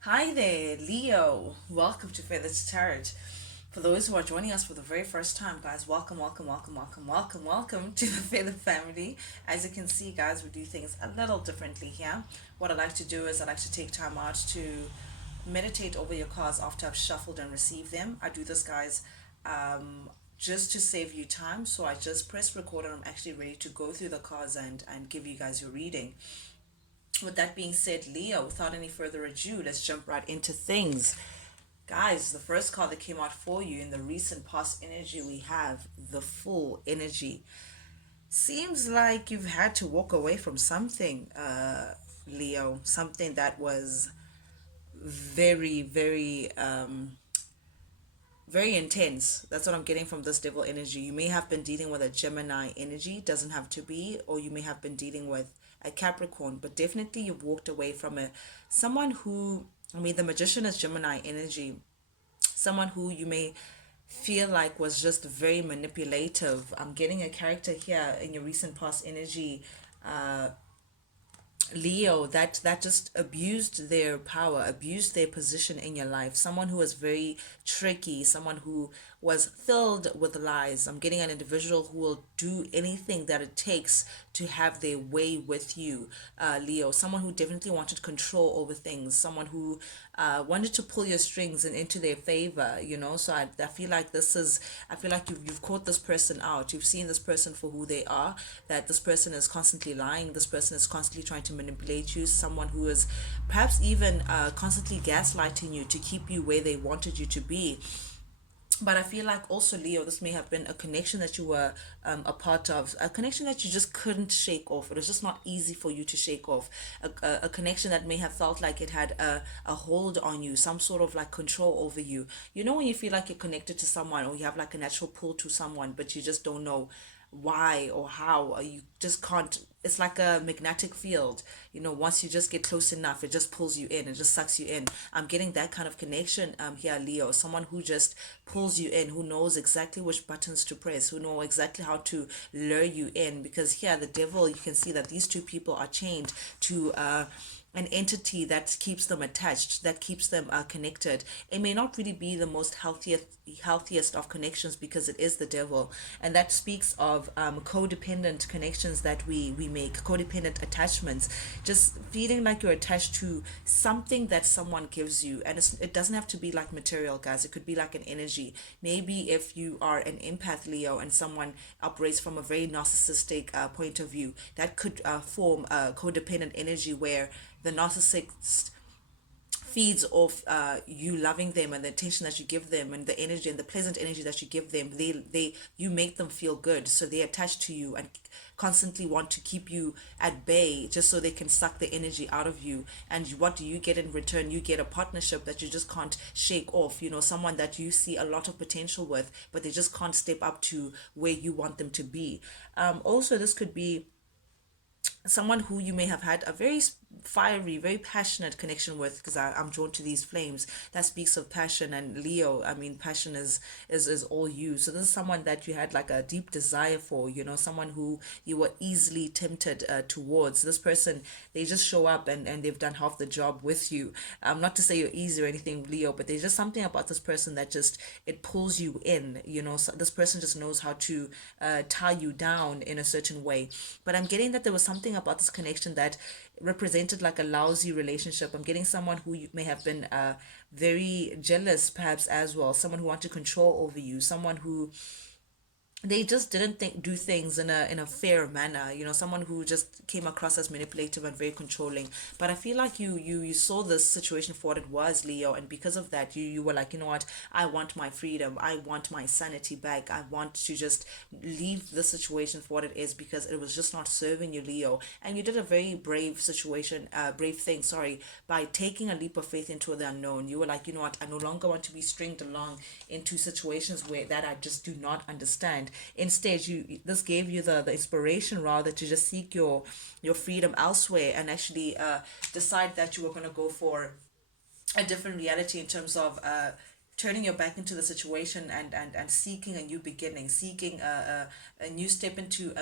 Hi there, Leo. Welcome to Feathers Tarot. For those who are joining us for the very first time, guys, welcome, welcome, welcome, welcome, welcome, welcome to the Feather family. As you can see, guys, we do things a little differently here. What I like to do is I like to take time out to meditate over your cards after I've shuffled and received them. I do this, guys, um, just to save you time. So I just press record and I'm actually ready to go through the cards and give you guys your reading. With that being said, Leo, without any further ado, let's jump right into things. Guys, the first card that came out for you in the recent past energy, we have the Full energy. Seems like you've had to walk away from something, Leo, something that was very, very intense. That's what I'm getting from this devil energy. You may have been dealing with a Gemini energy, doesn't have to be, or you may have been dealing with a Capricorn, but definitely you've walked away from a someone who, I mean, the magician is Gemini energy, someone who you may feel like was just very manipulative. I'm getting a character here in your recent past energy, Leo, that just abused their power, abused their position in your life. Someone who was very tricky, someone who was filled with lies. I'm getting an individual who will do anything that it takes to have their way with you, Leo. Someone who definitely wanted control over things. Someone who wanted to pull your strings and into their favor. So I feel like I feel like you've caught this person out. You've seen this person for who they are. That this person is constantly lying. This person is constantly trying to manipulate you. Someone who is perhaps even constantly gaslighting you to keep you where they wanted you to be. But I feel like also, Leo, this may have been a connection that you were a part of, a connection that you just couldn't shake off. It was just not easy for you to shake off. A connection that may have felt like it had a hold on you, some sort of like control over you. You know, when you feel like you're connected to someone or you have like a natural pull to someone, but you just don't know why or how, or you just can't. It's like a magnetic field. Once you just get close enough, it just pulls you in, it just sucks you in. I'm getting that kind of connection here, Leo. Someone who just pulls you in, who knows exactly which buttons to press, who know exactly how to lure you in. Because here, the devil, you can see that these two people are chained to an entity that keeps them attached, that keeps them connected. It may not really be the most healthiest of connections because it is the devil, and that speaks of codependent connections that we make, codependent attachments, just feeling like you're attached to something that someone gives you, and it doesn't have to be like material, guys. It could be like an energy. Maybe if you are an empath, Leo, and someone operates from a very narcissistic point of view, that could form a codependent energy where the narcissist feeds off you loving them and the attention that you give them and the energy and the pleasant energy that you give them. You make them feel good, so they attach to you and constantly want to keep you at bay just so they can suck the energy out of you. And what do you get in return? You get a partnership that you just can't shake off. Someone that you see a lot of potential with, but they just can't step up to where you want them to be. Also, this could be someone who you may have had a very fiery, very passionate connection with, because I'm drawn to these flames that speaks of passion. And Leo, I mean, passion is all you. So this is someone that you had like a deep desire for, someone who you were easily tempted towards. This person, they just show up and they've done half the job with you. Not to say you're easy or anything, Leo, but there's just something about this person that just, it pulls you in. So this person just knows how to tie you down in a certain way. But I'm getting that there was something about this connection that represented like a lousy relationship. I'm getting someone who you may have been very jealous, perhaps, as well. Someone who wanted control over you. Someone who they just didn't do things in a fair manner. Someone who just came across as manipulative and very controlling. But I feel like you saw this situation for what it was, Leo, and because of that, you were like, you know what, I want my freedom, I want my sanity back, I want to just leave the situation for what it is, because it was just not serving you, Leo. And you did a very brave thing, sorry, by taking a leap of faith into the unknown. You were like, you know what, I no longer want to be stringed along into situations where that I just do not understand. Instead, this gave you the inspiration, rather, to just seek your freedom elsewhere, and actually decide that you were going to go for a different reality in terms of turning your back into the situation and seeking a new beginning, seeking a new step into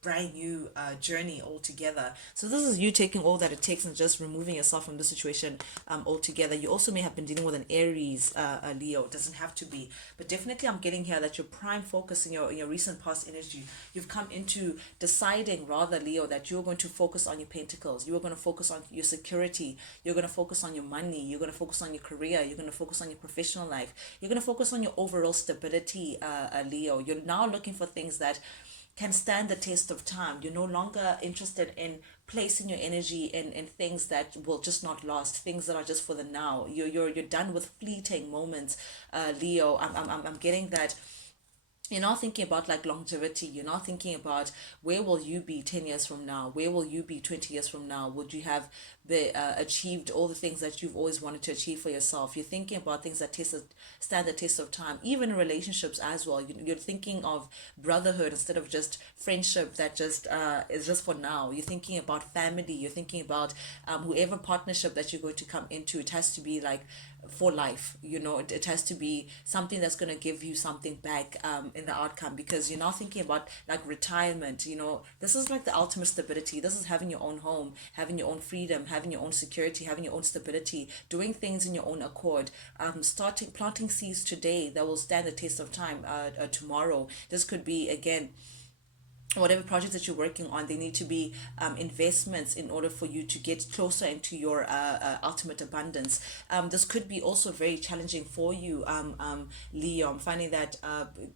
brand new journey altogether. So this is you taking all that it takes and just removing yourself from the situation altogether. You also may have been dealing with an Aries, Leo. It doesn't have to be, but definitely I'm getting here that your prime focus in your recent past energy, you've come into deciding rather, Leo, that you're going to focus on your pentacles. You are going to focus on your security. You're going to focus on your money. You're going to focus on your career. You're going to focus on your professional life. You're going to focus on your overall stability, Leo. You're now looking for things that can stand the test of time. You're no longer interested in placing your energy in things that will just not last, things that are just for the now. You're done with fleeting moments, Leo. I'm getting that you're not thinking about like longevity. You're not thinking about where will you be 10 years from now, where will you be 20 years from now, would you have achieved all the things that you've always wanted to achieve for yourself. You're thinking about things that stand the test of time, even relationships as well. You're thinking of brotherhood instead of just friendship that just is just for now. You're thinking about family. You're thinking about whoever partnership that you're going to come into. It has to be like for life. It has to be something that's going to give you something back in the outcome, because you're now thinking about like retirement. This is like the ultimate stability. This is having your own home, having your own freedom, having your own security, having your own stability, doing things in your own accord, starting planting seeds today that will stand the test of time tomorrow. This could be, again, whatever projects that you're working on. They need to be investments in order for you to get closer into your ultimate abundance. This could be also very challenging for you, Leo. I'm finding that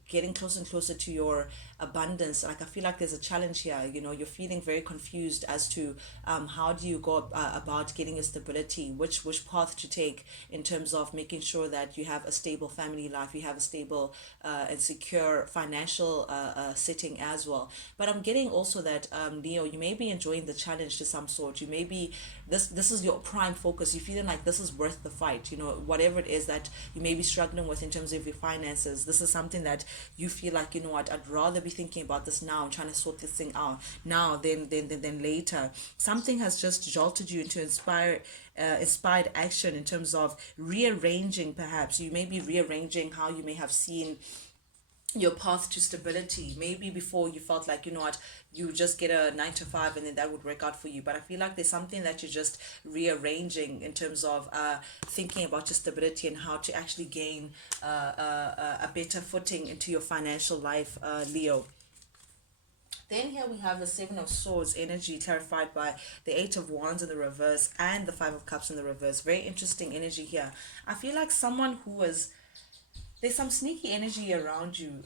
getting closer and closer to your abundance, like I feel like there's a challenge here. You're feeling very confused as to how do you go about getting your stability, which path to take in terms of making sure that you have a stable family life, you have a stable and secure financial setting as well. But I'm getting also that, Leo, you may be enjoying the challenge to some sort. You may be, this is your prime focus. You're feeling like this is worth the fight. Whatever it is that you may be struggling with in terms of your finances, this is something that you feel like, what, I'd rather be thinking about this now and trying to sort this thing out now than later. Something has just jolted you into inspired action in terms of rearranging. Perhaps you may be rearranging how you may have seen your path to stability. Maybe before you felt like, what, you just get a 9 to 5 and then that would work out for you. But I feel like there's something that you're just rearranging in terms of thinking about your stability and how to actually gain a better footing into your financial life, Leo. Then here we have the Seven of Swords energy, clarified by the Eight of Wands in the reverse and the Five of Cups in the reverse. Very interesting energy here. I feel like someone who was, there's some sneaky energy around you,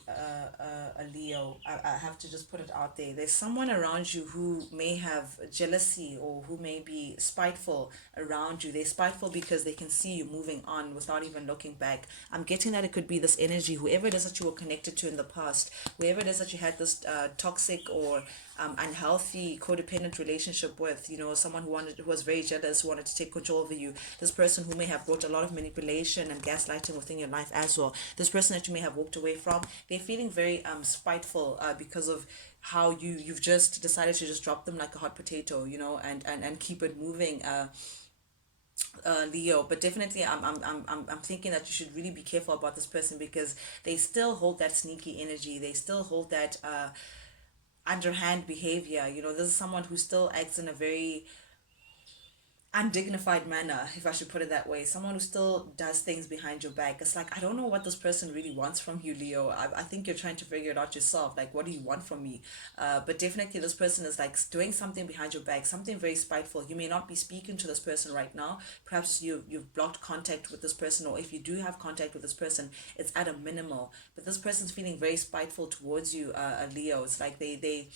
Leo. I have to just put it out there. There's someone around you who may have jealousy or who may be spiteful around you. They're spiteful because they can see you moving on without even looking back. I'm getting that it could be this energy, whoever it is that you were connected to in the past, whoever it is that you had this toxic or unhealthy codependent relationship with, someone who was very jealous, who wanted to take control over you. This person who may have brought a lot of manipulation and gaslighting within your life as well. This person that you may have walked away from, they're feeling very spiteful because of how you've just decided to just drop them like a hot potato, and keep it moving, Leo. But definitely, I'm thinking that you should really be careful about this person, because they still hold that sneaky energy. They still hold that underhand behavior. This is someone who still acts in a very undignified manner, if I should put it that way. Someone who still does things behind your back. It's like, I don't know what this person really wants from you, Leo. I think you're trying to figure it out yourself. Like, what do you want from me? But definitely this person is like doing something behind your back, something very spiteful. You may not be speaking to this person right now. Perhaps you've blocked contact with this person, or if you do have contact with this person, it's at a minimal. But this person's feeling very spiteful towards you, Leo. It's like they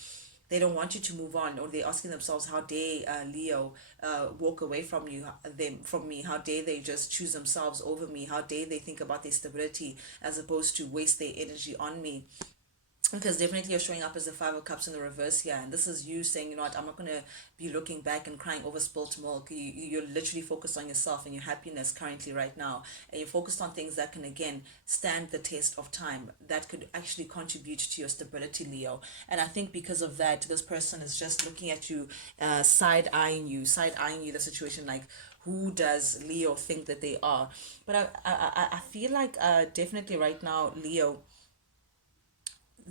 don't want you to move on, or they're asking themselves, how dare Leo walk away from you, from me? How dare they just choose themselves over me? How dare they think about their stability as opposed to waste their energy on me? Because definitely you're showing up as the Five of Cups in the reverse here, and this is you saying, what, I'm not going to be looking back and crying over spilt milk. You're literally focused on yourself and your happiness currently right now, and you're focused on things that can, again, stand the test of time, that could actually contribute to your stability, Leo. And I think because of that, this person is just looking at you, side-eyeing you, the situation, like, who does Leo think that they are? But I feel like definitely right now, Leo,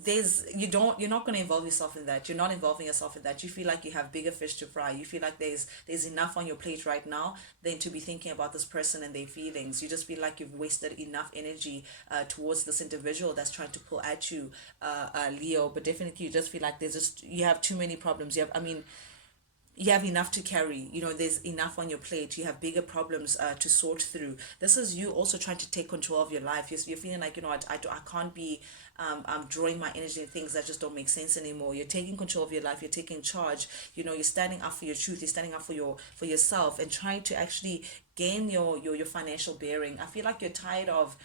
you're not going to involve yourself in that. You're not involving yourself in that. You feel like you have bigger fish to fry. You feel like there's enough on your plate right now than to be thinking about this person and their feelings. You just feel like you've wasted enough energy towards this individual that's trying to pull at you, Leo. But definitely you just feel like you have too many problems. You have enough to carry. There's enough on your plate. You have bigger problems to sort through. This is you also trying to take control of your life. You're feeling like, I can't be drawing my energy in things that just don't make sense anymore. You're taking control of your life. You're taking charge. You're standing up for your truth. You're standing up for yourself and trying to actually gain your financial bearing. I feel like you're tired of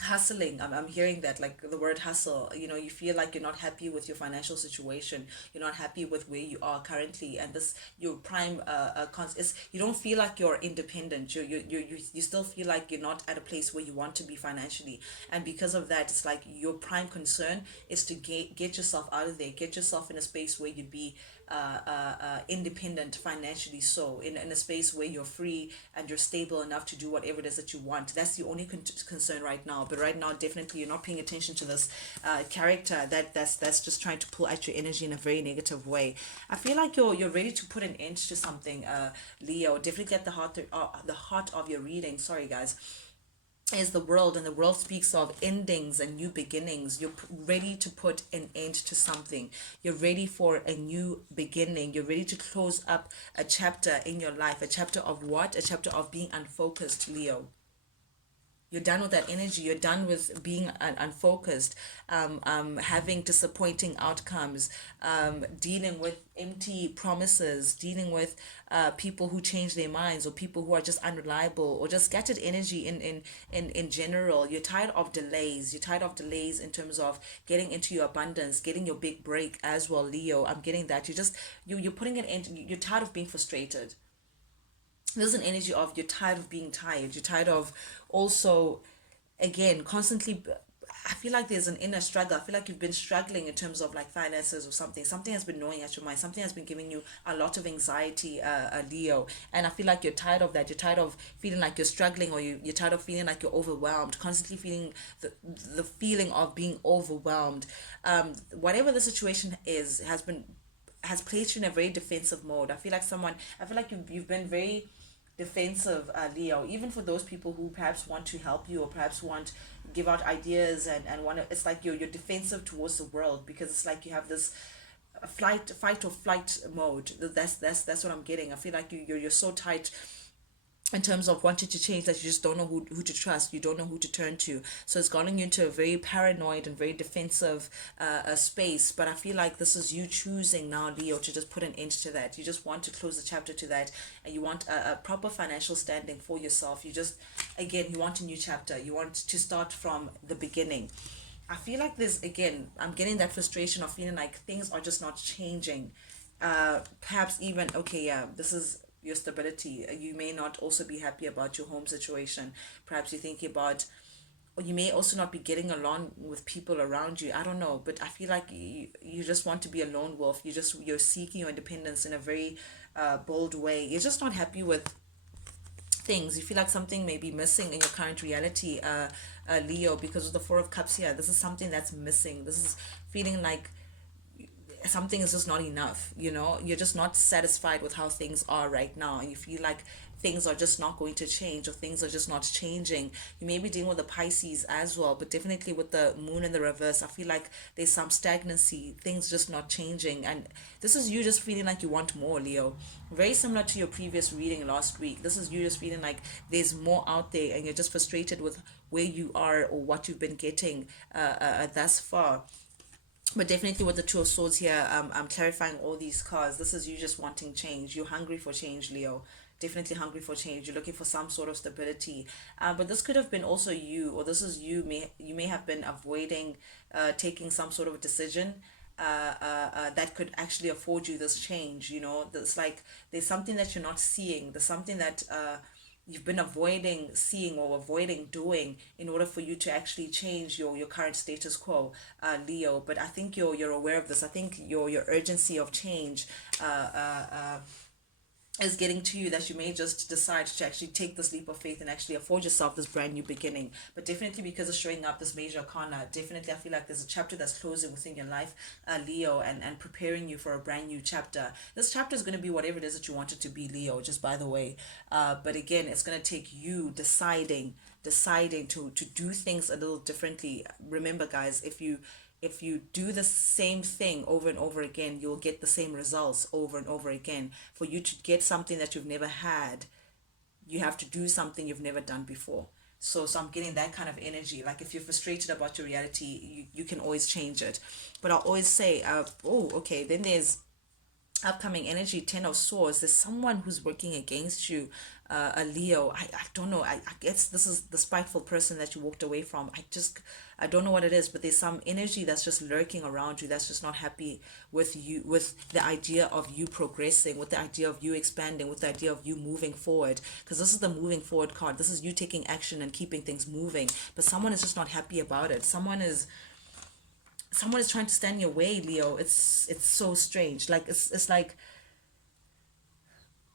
hustling. I'm hearing that, like the word hustle. You feel like you're not happy with your financial situation. You're not happy with where you are currently, and this your prime is you don't feel like you're independent. You still feel like you're not at a place where you want to be financially, and because of that, it's like your prime concern is to get yourself out of there, get yourself in a space where you'd be independent financially, so in a space where you're free and you're stable enough to do whatever it is that you want. That's the only concern right now. But right now, definitely you're not paying attention to this character that's just trying to pull at your energy in a very negative way. I feel like you're ready to put an end to something, Leo. Definitely at the heart of your reading, sorry guys, is the world, and the world speaks of endings and new beginnings. You're ready to put an end to something. You're ready for a new beginning. You're ready to close up a chapter in your life. A chapter of what? A chapter of being unfocused, Leo. You're done with that energy. You're done with being unfocused, having disappointing outcomes, dealing with empty promises, dealing with people who change their minds, or people who are just unreliable, or just scattered energy in general. You're tired of delays. You're tired of delays in terms of getting into your abundance, getting your big break as well, Leo. I'm getting that. You're putting it in. You're tired of being frustrated. There's an energy of you're tired of being tired. You're tired of also, again, constantly. I feel like there's an inner struggle. I feel like you've been struggling in terms of like finances or something. Something has been gnawing at your mind. Something has been giving you a lot of anxiety, Leo. And I feel like you're tired of that. You're tired of feeling like you're struggling, or you're tired of feeling like you're overwhelmed, constantly feeling the feeling of being overwhelmed. Whatever the situation has placed you in a very defensive mode. I feel like you've been very defensive, Leo, even for those people who perhaps want to help you, or perhaps want give out ideas, and want to, it's like you're defensive towards the world, because it's like you have this fight or flight mode. That's what I'm getting. I feel like you're so tight in terms of wanting to change, that you just don't know who to trust. You don't know who to turn to, so it's gotten you into a very paranoid and very defensive space. But I feel like this is you choosing now, Leo, to just put an end to that. You just want to close the chapter to that, and you want a proper financial standing for yourself. You want a new chapter. You want to start from the beginning. I feel like I'm getting that frustration of feeling like things are just not changing. Perhaps even, okay, yeah, this is your stability. You may not also be happy about your home situation. Perhaps you're thinking about, or you may also not be getting along with people around you. I don't know, but I feel like you just want to be a lone wolf. You're seeking your independence in a very bold way. You're just not happy with things. You feel like something may be missing in your current reality, Leo, because of the Four of Cups here. This is something that's missing. This is feeling like something is just not enough. You're just not satisfied with how things are right now, and you feel like things are just not going to change, or things are just not changing. You may be dealing with the Pisces as well, but definitely with the moon in the reverse, I feel like there's some stagnancy, things just not changing. And this is you just feeling like you want more, Leo. Very similar to your previous reading last week. This is you just feeling like there's more out there, and you're just frustrated with where you are, or what you've been getting thus far. But definitely with the Two of Swords here, I'm clarifying all these cards. This is you just wanting change. You're hungry for change, Leo. Definitely hungry for change. You're looking for some sort of stability. But this could have been also you, or this is you may have been avoiding taking some sort of decision that could actually afford you this change. There's like there's something that you're not seeing. There's something that you've been avoiding seeing or avoiding doing in order for you to actually change your current status quo, Leo. But I think you're aware of this. I think your urgency of change is getting to you, that you may just decide to actually take this leap of faith and actually afford yourself this brand new beginning. But definitely, because it's showing up this major arcana, definitely I feel like there's a chapter that's closing within your life, Leo, and preparing you for a brand new chapter. This chapter is going to be whatever it is that you want it to be, Leo, just by the way. But again, it's going to take you deciding to do things a little differently. Remember, guys, if you do the same thing over and over again, you'll get the same results over and over again. For you to get something that you've never had, you have to do something you've never done before. So I'm getting that kind of energy. Like if you're frustrated about your reality, you can always change it. But I'll always say, oh, okay, then there's upcoming energy, 10 of swords. There's someone who's working against you, a Leo. I don't know, I guess this is the spiteful person that you walked away from. I don't know what it is, but there's some energy that's just lurking around you, that's just not happy with you, with the idea of you progressing, with the idea of you expanding, with the idea of you moving forward. Because this is the moving forward card. This is you taking action and keeping things moving, but someone is just not happy about it. Someone is trying to stand in your way, Leo. It's so strange. Like it's like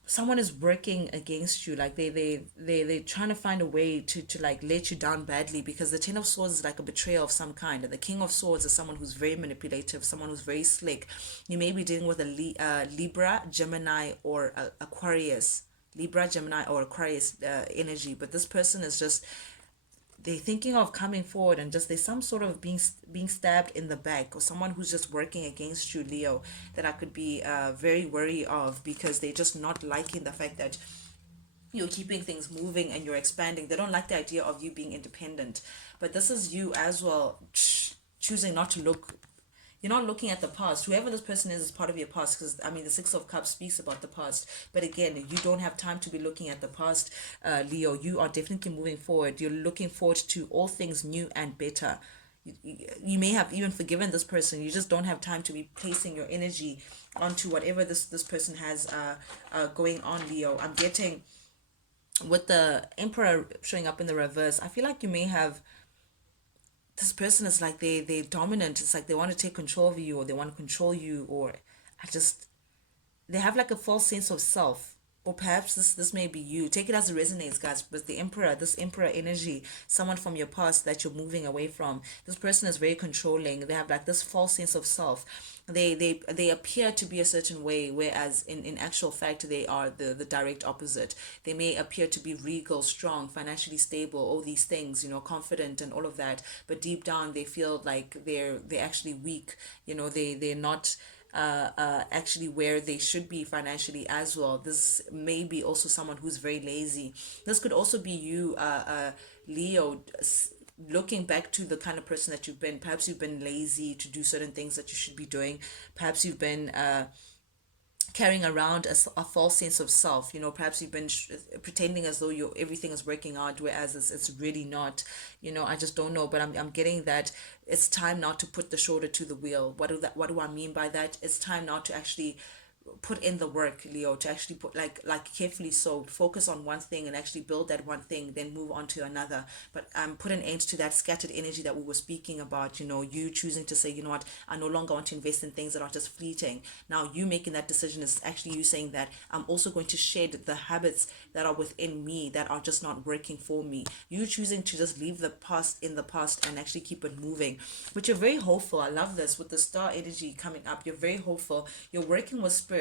someone is working against you. Like they trying to find a way to like let you down badly, because the 10 of swords is like a betrayal of some kind, and the king of swords is someone who's very manipulative, someone who's very slick. You may be dealing with a Libra, Gemini, or Aquarius. Libra, Gemini, or Aquarius energy, but this person is just, they're thinking of coming forward, and just there's some sort of being stabbed in the back, or someone who's just working against you, Leo, that I could be very wary of, because they're just not liking the fact that you're keeping things moving and you're expanding. They don't like the idea of you being independent. But this is you as well, choosing not to look, you're not looking at the past. Whoever this person is part of your past, because I mean the Six of Cups speaks about the past. But again, you don't have time to be looking at the past, Leo. You are definitely moving forward. You're looking forward to all things new and better. You may have even forgiven this person. You just don't have time to be placing your energy onto whatever this person has going on, Leo. I'm getting, with the Emperor showing up in the reverse, I feel like you may have, this person is like they're dominant. It's like they want to take control of you, or they want to control you, or I just, they have like a false sense of self. Or perhaps this may be you. Take it as it resonates, guys. But the emperor, this emperor energy, someone from your past that you're moving away from. This person is very controlling. They have like this false sense of self. They appear to be a certain way, whereas in actual fact they are the direct opposite. They may appear to be regal, strong, financially stable, all these things, confident and all of that. But deep down they feel like they're actually weak. They're not actually where they should be financially as well. This may be also someone who's very lazy. This could also be you, Leo, looking back to the kind of person that you've been. Perhaps you've been lazy to do certain things that you should be doing. Perhaps you've been carrying around a false sense of self. Perhaps you've been pretending as though everything is working out, whereas it's really not. I just don't know, but I'm getting that it's time now to put the shoulder to the wheel. What do I mean by that? It's time now to actually put in the work, Leo, to actually put, like carefully, so focus on one thing and actually build that one thing, then move on to another. But put an end to that scattered energy that we were speaking about. You choosing to say, what, I no longer want to invest in things that are just fleeting. Now you making that decision is actually you saying that I'm also going to shed the habits that are within me that are just not working for me. You choosing to just leave the past in the past and actually keep it moving. But you're very hopeful. I love this with the star energy coming up. You're very hopeful. You're working with spirit.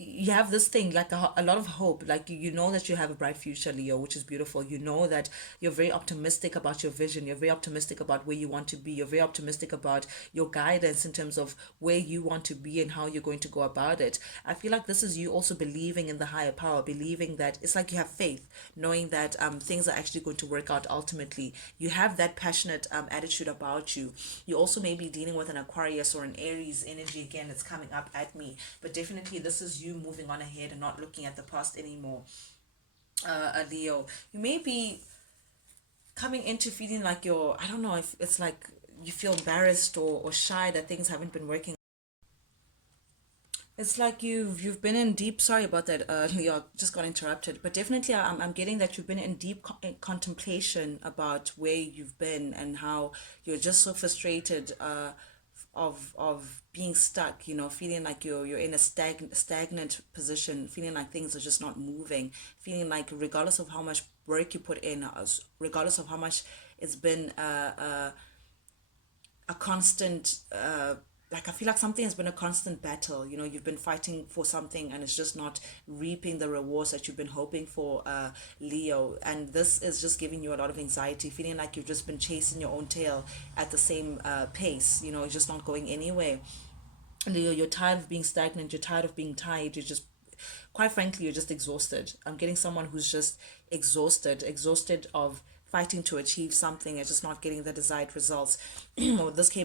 You have this thing, like a lot of hope. Like you know that you have a bright future, Leo, which is beautiful. You know that you're very optimistic about your vision. You're very optimistic about where you want to be. You're very optimistic about your guidance in terms of where you want to be and how you're going to go about it. I feel like this is you also believing in the higher power, believing that it's like you have faith, knowing that things are actually going to work out ultimately. You have that passionate attitude about you. You also may be dealing with an Aquarius or an Aries energy. Again, it's coming up at me, but definitely this is you moving on ahead and not looking at the past anymore. A Leo, you may be coming into feeling like I don't know if it's like you feel embarrassed or shy that things haven't been working. It's like you've been in deep. Sorry about that, Leo. Just got interrupted. But definitely, I'm getting that you've been in deep contemplation about where you've been and how you're just so frustrated. of being stuck, feeling like you're in a stagnant position, feeling like things are just not moving, feeling like regardless of how much work you put in, regardless of how much it's been a constant like I feel like something has been a constant battle. You've been fighting for something and it's just not reaping the rewards that you've been hoping for, Leo. And this is just giving you a lot of anxiety, feeling like you've just been chasing your own tail at the same pace. It's just not going anywhere. Leo, you're tired of being stagnant, you're tired of being tired, you're just, quite frankly, you're just exhausted. I'm getting someone who's just exhausted of fighting to achieve something and just not getting the desired results. This came